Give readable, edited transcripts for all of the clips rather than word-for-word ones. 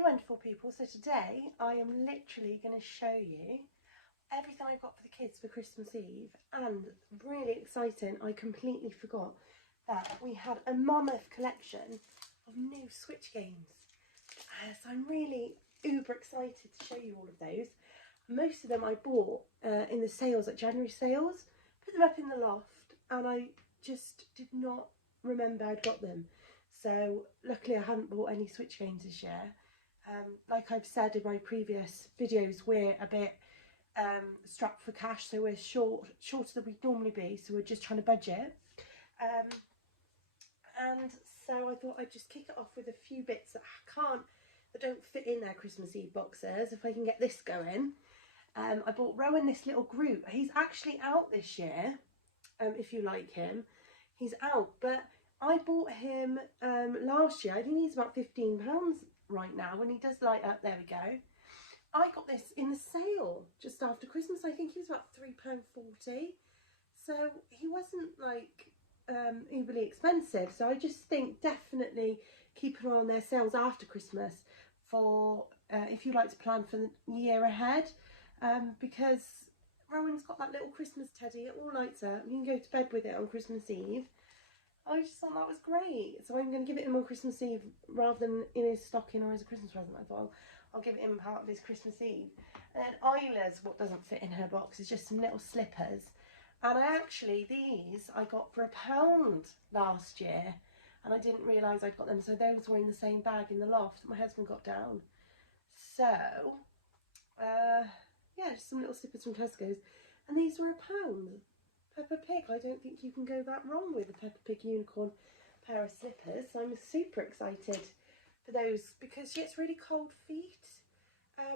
Hey wonderful people, so today I am literally going to show you everything I've got for the kids for Christmas Eve, and really exciting, I completely forgot that we had a mammoth collection of new Switch games. So I'm really uber excited to show you all of those. Most of them I bought in the sales, at January sales, put them up in the loft, and I just did not remember I'd got them. So luckily I hadn't bought any Switch games this year. Like I've said in my previous videos, we're a bit strapped for cash, so we're shorter than we'd normally be, so we're just trying to budget. And so I thought I'd just kick it off with a few bits that don't fit in their Christmas Eve boxes, if I can get this going. I bought Rowan this little Groot. He's actually out this year, if you like him. He's out, but I bought him last year. I think he's about £15 right now, and he does light up. There we go. I got this in the sale just after Christmas. I think he was about £3.40, so he wasn't like uberly expensive. So I just think definitely keep an eye on their sales after Christmas for if you like to plan for the year ahead, because Rowan's got that little Christmas teddy. It all lights up. You can go to bed with it on Christmas Eve. I just thought that was great, so I'm going to give it him on Christmas Eve rather than in his stocking or as a Christmas present. I thought I'll give it him part of his Christmas Eve. And then Isla's, what doesn't fit in her box is just some little slippers, and these I got for £1 last year, and I didn't realise I'd got them, so those were in the same bag in the loft that my husband got down. So yeah, just some little slippers from Tesco's, and these were £1. Peppa Pig, I don't think you can go that wrong with a Peppa Pig unicorn pair of slippers. So I'm super excited for those, because she gets really cold feet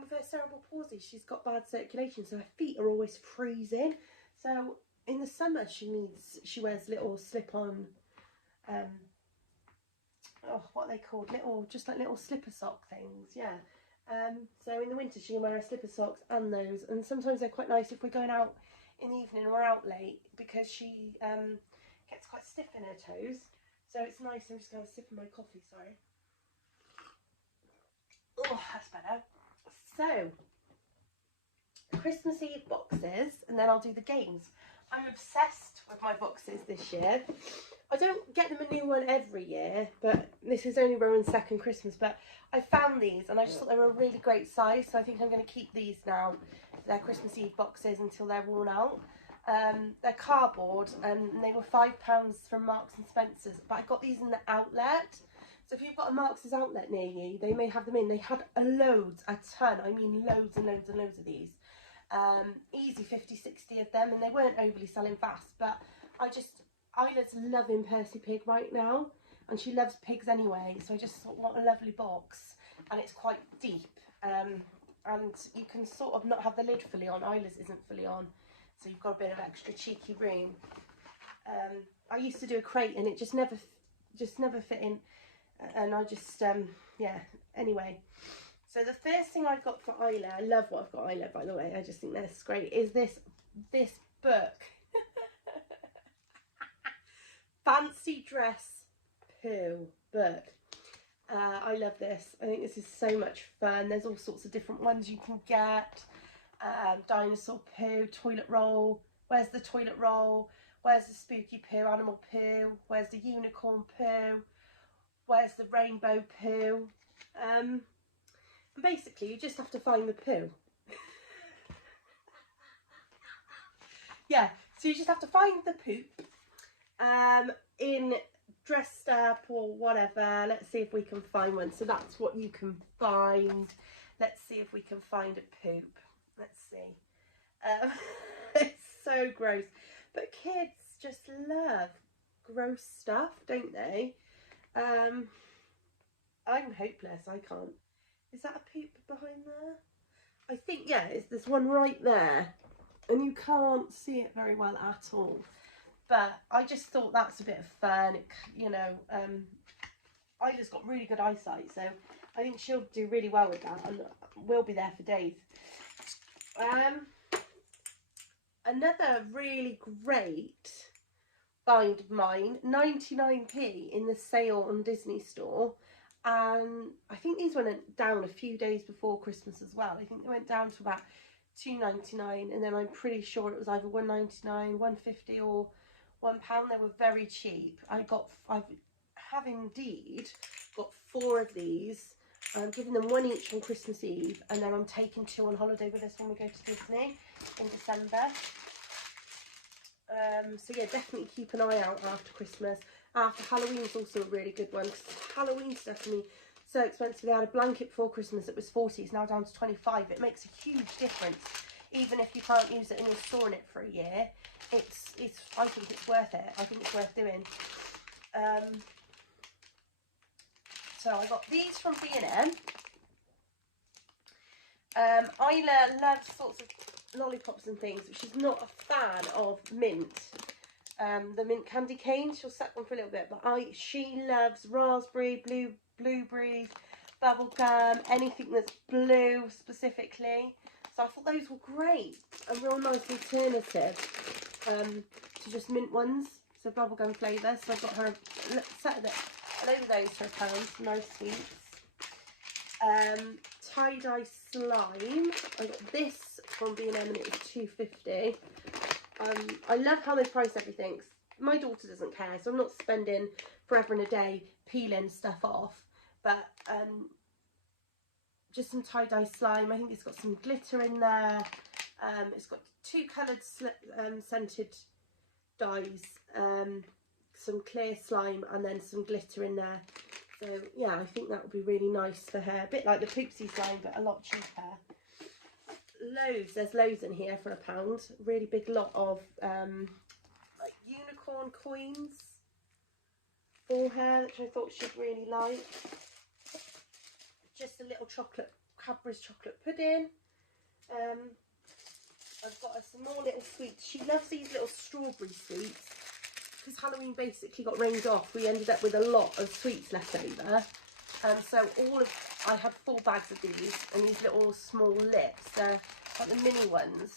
with her cerebral palsy. She's got bad circulation, so her feet are always freezing. So in the summer she wears little slip-on, what are they called? Just like little slipper sock things, yeah. So in the winter she can wear her slipper socks and those, and sometimes they're quite nice if we're going out in the evening or out late, because she gets quite stiff in her toes. So it's nice. I'm just going to sip of my coffee, sorry. Oh, that's better. So, Christmas Eve boxes, and then I'll do the games. I'm obsessed with my boxes this year. I don't get them a new one every year, but this is only Rowan's second Christmas, but I found these and I just thought they were a really great size, so I think I'm going to keep these now. They're Christmas Eve boxes until they're worn out. They're cardboard, and they were £5 from Marks and Spencer's, but I got these in the outlet. So if you've got a Marks' outlet near you, they may have them in. They had a ton, I mean loads and loads and loads of these. Easy 50, 60 of them, and they weren't overly selling fast, but Isla's loving Percy Pig right now, and she loves pigs anyway, so I just thought, what a lovely box, and it's quite deep, and you can sort of not have the lid fully on. Isla's isn't fully on, so you've got a bit of extra cheeky room. I used to do a crate and it just never fit in, and I just yeah, anyway. So the first thing I've got for Isla, I love what I've got Isla, by the way, I just think that's great, is this book. Fancy Dress Pooh book. I love this. I think this is so much fun. There's all sorts of different ones you can get. Dinosaur Pooh, toilet roll. Where's the toilet roll? Where's the spooky Pooh, animal Pooh? Where's the unicorn Pooh? Where's the rainbow Pooh? And basically you just have to find the Pooh. Yeah, so you just have to find the poop in dressed up or whatever. Let's see if we can find one. So that's what you can find. Let's see if we can find a poop. Let's see. It's so gross, but kids just love gross stuff, don't they? I'm hopeless. I can't. Is that a poop behind there? I think, yeah, there's one right there, and you can't see it very well at all. But I just thought that's a bit of fun. You know, Isla's got really good eyesight, so I think she'll do really well with that, and we'll be there for days. Another really great find of mine, 99p in the sale on Disney Store, and I think these went down a few days before Christmas as well. I think they went down to about £2.99, and then I'm pretty sure it was either £1.99, £1.50 or £1. They were very cheap. I have indeed got 4 of these. I'm giving them 1 each on Christmas Eve, and then I'm taking 2 on holiday with us when we go to Disney in December. So yeah, definitely keep an eye out after Christmas. After Halloween is also a really good one, because Halloween stuff to me so expensive. They had a blanket before Christmas, it was 40, it's now down to 25. It makes a huge difference. Even if you can't use it and you're storing it for a year, I think it's worth it. I think it's worth doing. So I got these from B&M. Isla loves sorts of lollipops and things, but she's not a fan of mint. The mint candy cane, she'll suck one for a little bit, but she loves raspberry, blueberries, bubblegum, anything that's blue specifically. So I thought those were great, a real nice alternative to just mint ones, so bubblegum flavour. So I got her a load of those for £1, nice sweets. Tie-dye slime, I got this from B&M and it was £2.50. I love how they price everything. My daughter doesn't care, so I'm not spending forever and a day peeling stuff off, but just some tie-dye slime. I think it's got some glitter in there. It's got 2 coloured scented dyes, some clear slime, and then some glitter in there. So yeah, I think that would be really nice for her. A bit like the Poopsie slime, but a lot cheaper. There's loads in here for £1. Really big lot of like unicorn coins for her, which I thought she'd really like. Just a little Cadbury's chocolate pudding. I've got her some more little sweets. She loves these little strawberry sweets. Because Halloween basically got rained off, we ended up with a lot of sweets left over. So I had 4 bags of these, and these little small lips, they're like the mini ones.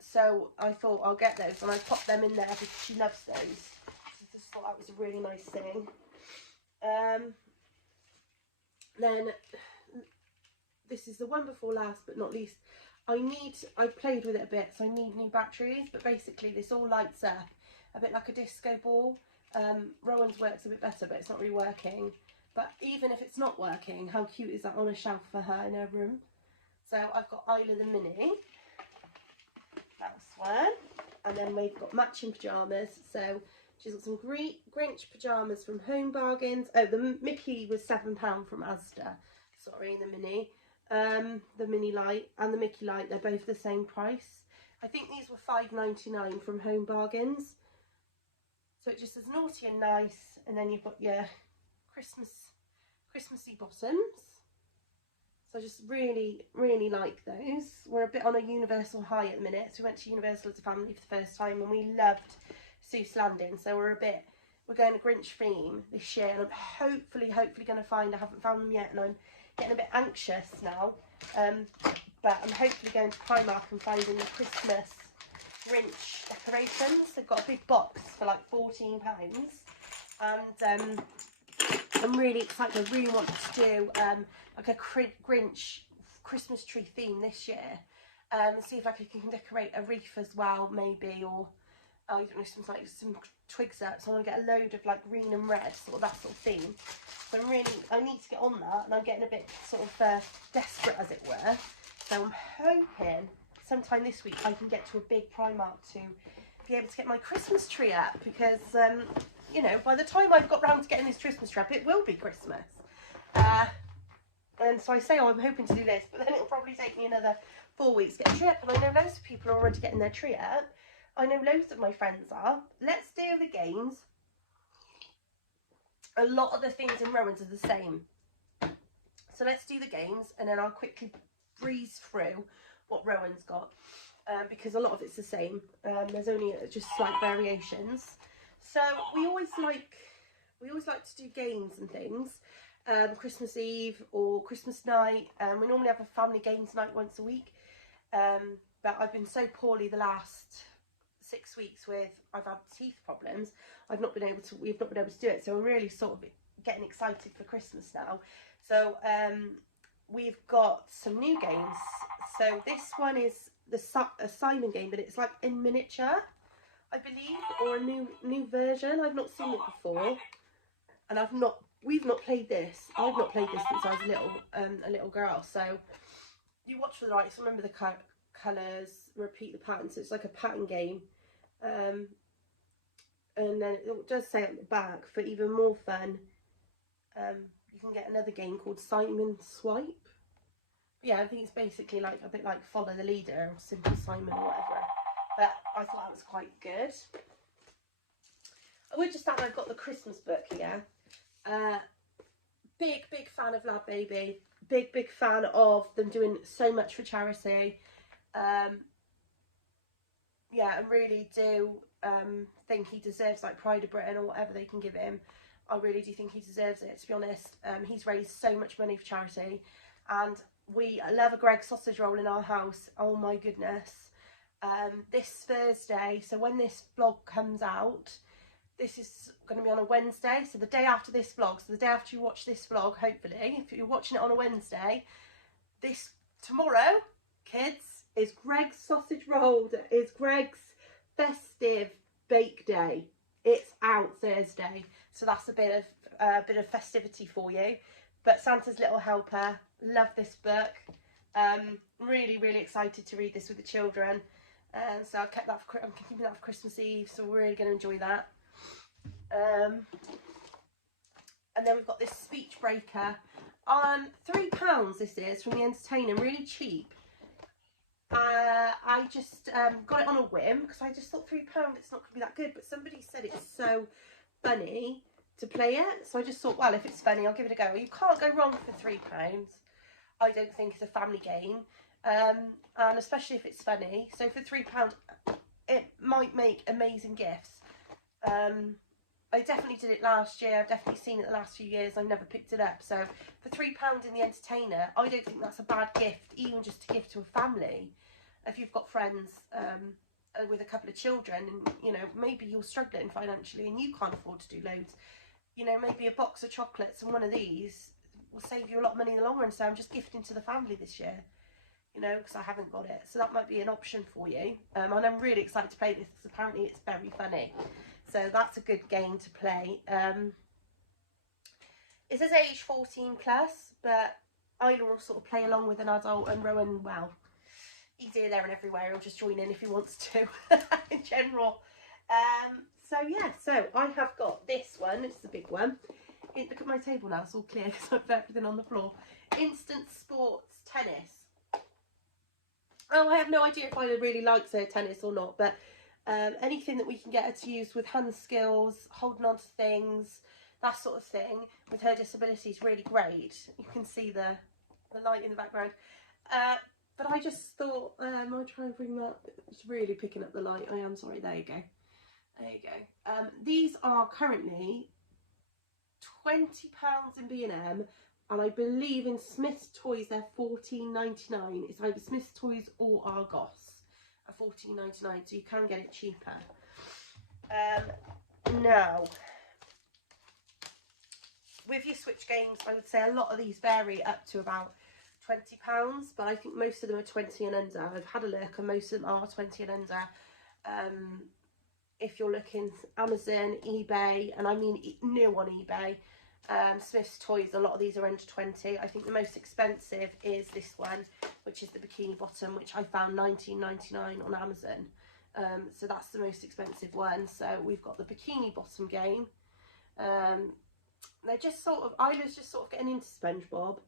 So I thought I'll get those, and I popped them in there because she loves those. So I just thought that was a really nice thing. Then this is the one before last but not least. I played with it a bit, so I need new batteries, but basically this all lights up a bit like a disco ball. Rowan's works a bit better, but it's not really working. But even if it's not working, how cute is that on a shelf for her in her room? So I've got Isla the Mini. That's one. And then we've got matching pyjamas. So she's got some Grinch pyjamas from Home Bargains. Oh, the Mickey was £7 from Asda. Sorry, the Mini. The Mini Light and the Mickey Light, they're both the same price. I think these were £5.99 from Home Bargains. So it just says naughty and nice, and then you've got your Christmassy bottoms. So I just really, really like those. We're a bit on a Universal high at the minute. So we went to Universal as a family for the first time, and we loved Seuss Landing. So we're going to Grinch theme this year, and I'm hopefully going to find, I haven't found them yet, and I'm getting a bit anxious now. But I'm hopefully going to Primark and finding the Christmas Grinch decorations. They've got a big box for like £14, and I'm really excited. I really want to do like a Grinch Christmas tree theme this year. See if I can decorate a wreath as well, maybe, or I don't know, some twigs up. So I want to get a load of like green and red, sort of that sort of theme. So I need to get on that, and I'm getting a bit sort of desperate, as it were. So I'm hoping sometime this week I can get to a big Primark to be able to get my Christmas tree up, because you know, by the time I've got round to getting this Christmas tree up, it will be Christmas. And so I say, oh, I'm hoping to do this, but then it'll probably take me another 4 weeks to get a tree up, and I know loads of people are already getting their tree up. I know loads of my friends are. Let's do the games. A lot of the things in Rowan's are the same. So let's do the games, and then I'll quickly breeze through what Rowan's got, because a lot of it's the same. There's only just slight variations. So we always like to do games and things. Christmas Eve or Christmas night. We normally have a family games night once a week. But I've been so poorly the last 6 weeks I've had teeth problems. We've not been able to do it. So we're really sort of getting excited for Christmas now. So we've got some new games. So this one is a Simon game, but it's like in miniature, I believe, or a new version. I've not seen it before, and we've not played this. I've not played this since I was a little girl. So you watch for the lights, remember the colours, repeat the patterns. So it's like a pattern game. And then it does say at the back, for even more fun, you can get another game called Simon Swipe. Yeah, I think it's basically like a bit like Follow the Leader or Simple Simon or whatever. But I thought that was quite good. I would just add I've got the Christmas book here. Big fan of Lad Baby. Big fan of them doing so much for charity. Yeah, I really do think he deserves like Pride of Britain or whatever they can give him. I really do think he deserves it, to be honest. He's raised so much money for charity, and we love a Greggs sausage roll in our house. Oh my goodness. This Thursday, so when this vlog comes out, this is going to be on a Wednesday, so the day after this vlog, so the day after you watch this vlog, hopefully, if you're watching it on a Wednesday, tomorrow, kids, is Greggs sausage rolled. It's Greggs festive bake day. It's out Thursday, so that's a bit of festivity for you. But Santa's Little Helper, love this book. Really excited to read this with the children. So I'm keeping that for Christmas Eve, so we're really going to enjoy that. And then we've got this Speech Breaker on £3. This is from The Entertainer, really cheap. I just got it on a whim because I just thought £3 it's not going to be that good, but somebody said it's so funny to play it, so I just thought, well, if it's funny, I'll give it a go. You can't go wrong for £3. I don't think it's a family game, and especially if it's funny. So for £3 it might make amazing gifts. I definitely did it last year. I've definitely seen it the last few years. I've never picked it up. So for £3 in The Entertainer, I don't think that's a bad gift, even just to give to a family. If you've got friends with a couple of children, and you know, maybe you're struggling financially and you can't afford to do loads, you know, maybe a box of chocolates and one of these will save you a lot of money in the long run. So I'm just gifting to the family this year, you know, because I haven't got it. So that might be an option for you. And I'm really excited to play this because apparently it's very funny. So that's a good game to play. It says age 14 plus, but I will sort of play along with an adult, and Rowan, well, he's here, there and everywhere. He'll just join in if he wants to in general. So yeah, so I have got this one. It's the big one. Look at my table now, it's all clear because I've put everything on the floor. Instant Sports Tennis. Oh, I have no idea if I really like tennis or not, but anything that we can get her to use with hand skills, holding on to things, that sort of thing, with her disability is really great. You can see the light in the background. But I just thought, I'll try and bring that. It's really picking up the light. I am sorry. There you go. There you go. These are currently £20 in B&M, and I believe in Smith's Toys they're £14.99. It's either Smith's Toys or Argos at £14.99, so you can get it cheaper. Now, with your Switch games, I would say a lot of these vary up to about £20, but I think most of them are 20 and under. I've had a look and most of them are 20 and under. If you're looking Amazon, eBay, and I mean new on eBay, Smith's Toys, a lot of these are under 20. I think the most expensive is this one, which is the Bikini Bottom, which I found £19.99 on Amazon. So that's the most expensive one. So we've got the Bikini Bottom game. They're just sort of, I was just sort of getting into SpongeBob,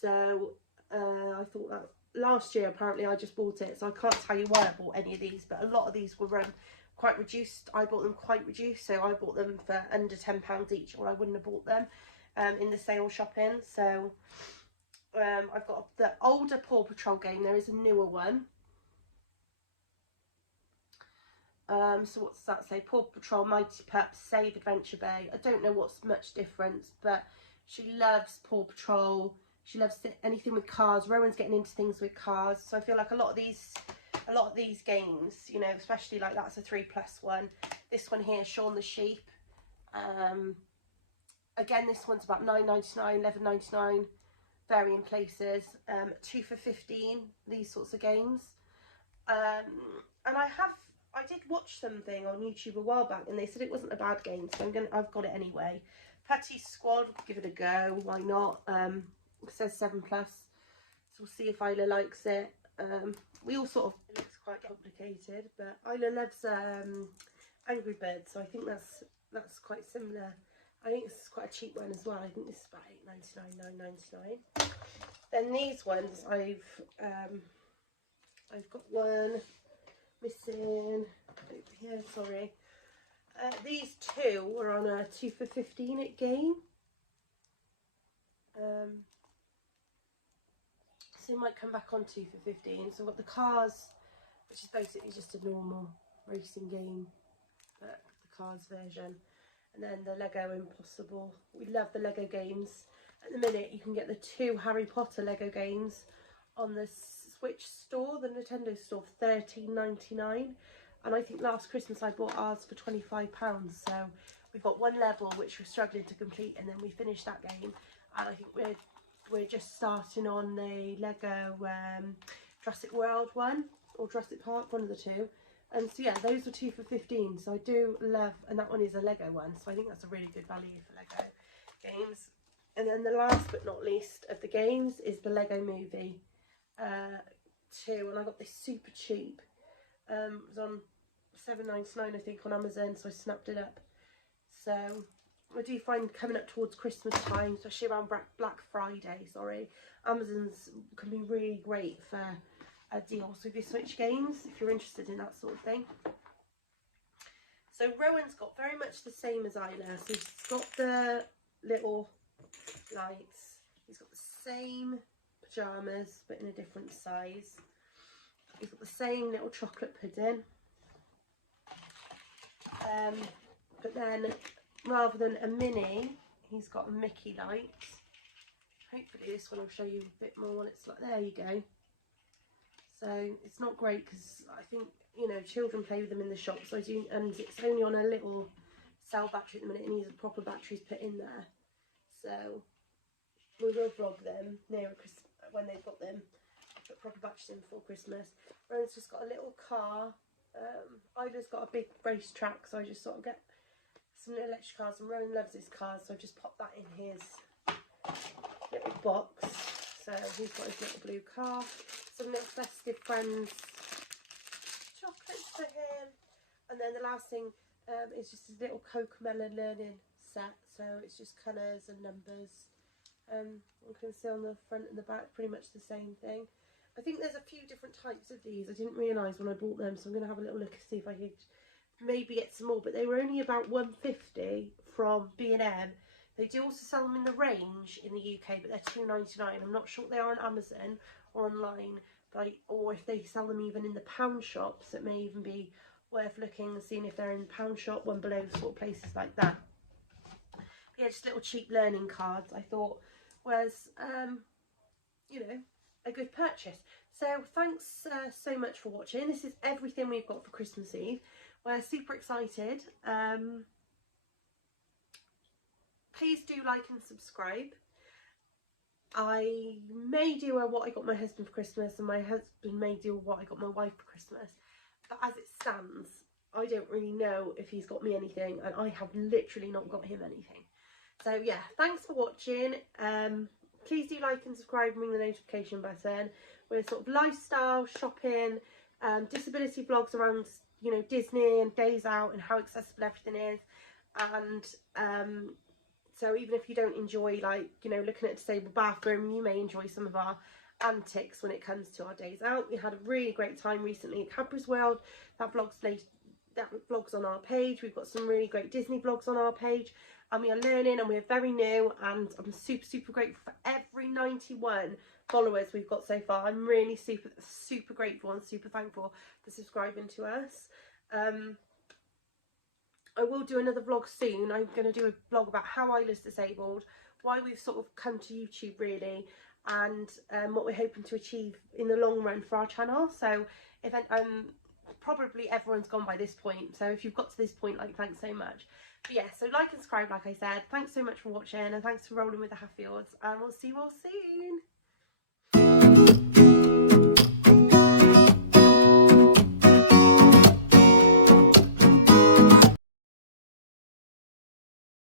so I thought that last year apparently I just bought it, so I can't tell you why I bought any of these, but a lot of these were quite reduced. I bought them quite reduced, so I bought them for under £10 each, or I wouldn't have bought them in the sale shopping. So I've got the older Paw Patrol game. There is a newer one. So what's that say? Paw Patrol, Mighty Pups, Save Adventure Bay. I don't know what's much difference, but she loves Paw Patrol. She loves anything with cars. Rowan's getting into things with cars, so I feel like a lot of these games, you know, especially like that's a 3+ one. This one here, Shaun the Sheep. Again, this one's about £9.99, £11.99, varying places. 2 for £15, these sorts of games. And I did watch something on YouTube a while back, and they said it wasn't a bad game, so I've got it anyway. Patty Squad, give it a go, why not? It says 7+, so we'll see if Isla likes it. We all sort of, it looks quite complicated, but Isla loves Angry Birds, so I think that's quite similar. I think this is quite a cheap one as well. I think this is about £8.99, £9.99. Then these ones, I've got one missing over here, sorry. These two were on a 2 for £15 at Game. So it might come back on 2 for £15. So I've got the Cars, which is basically just a normal racing game, but the Cars version. And then the Lego Impossible. We love the Lego games. At the minute, you can get the 2 Harry Potter Lego games on the Switch store, the Nintendo store, for £13.99. And I think last Christmas I bought ours for £25. So we've got one level which we're struggling to complete, and then we finished that game. And I think we're just starting on the Lego Jurassic World one, or Jurassic Park, one of the two. And so yeah, those were 2 for £15. So I do love, and that one is a Lego one. So I think that's a really good value for Lego games. And then the last but not least of the games is the Lego Movie 2. And I got this super cheap. It was on £7.99 I think on Amazon, so I snapped it up. So I do find coming up towards Christmas time, especially around Black Friday, Amazon's can be really great for deals with your Switch games if you're interested in that sort of thing. So Rowan's got very much the same as Isla. So he's got the little lights. He's got the same pyjamas but in a different size. He's got the same little chocolate pudding. But then rather than a mini, he's got a Mickey light. Hopefully this one will show you a bit more what it's like. There you go. So it's not great because I think, you know, children play with them in the shop. So and it's only on a little cell battery at the minute. It needs a proper batteries put in there. So we will vlog them nearer Christmas when they've got them. Put proper batteries in before Christmas. Rowan's just got a little car. Ida's got a big racetrack, so I just sort of get some electric cars, and Rowan loves his cars, so I just popped that in his little box. So he's got his little blue car. Some little festive friends chocolates for him, and then the last thing is just his little Cocomelon learning set. So it's just colours and numbers. You can see on the front and the back pretty much the same thing. I think there's a few different types of these. I didn't realise when I bought them, so I'm going to have a little look and see if I could maybe get some more. But they were only about £1.50 from B&M. They do also sell them in the range in the UK, but they're £2.99. I'm not sure what they are on Amazon or online, but or if they sell them even in the pound shops. It may even be worth looking and seeing if they're in the pound shop, One Below, sort of places like that. Yeah, just little cheap learning cards I thought was, you know, a good purchase. So thanks so much for watching. This is everything we've got for Christmas Eve. We're super excited. Please do like and subscribe. I may do a what I got my husband for Christmas, and my husband may do what I got my wife for Christmas. But as it stands, I don't really know if he's got me anything, and I have literally not got him anything. So yeah, thanks for watching. Please do like and subscribe and ring the notification button. We're sort of lifestyle, shopping, disability vlogs around, you know, Disney and days out and how accessible everything is. And so even if you don't enjoy, like, you know, looking at a disabled bathroom, you may enjoy some of our antics when it comes to our days out. We had a really great time recently at Cadbury's World. That vlog's on our page. We've got some really great Disney vlogs on our page. And we are learning, and we're very new, and I'm super grateful for every 91 followers we've got so far. I'm really super grateful and super thankful for subscribing to us. I will do another vlog soon. I'm going to do a vlog about how Isla's disabled, why we've sort of come to YouTube really, and what we're hoping to achieve in the long run for our channel. So if probably everyone's gone by this point, so if you've got to this point, like, thanks so much. But yeah, so like and subscribe, like I said. Thanks so much for watching, and thanks for rolling with the Hatfields, and we'll see you all soon.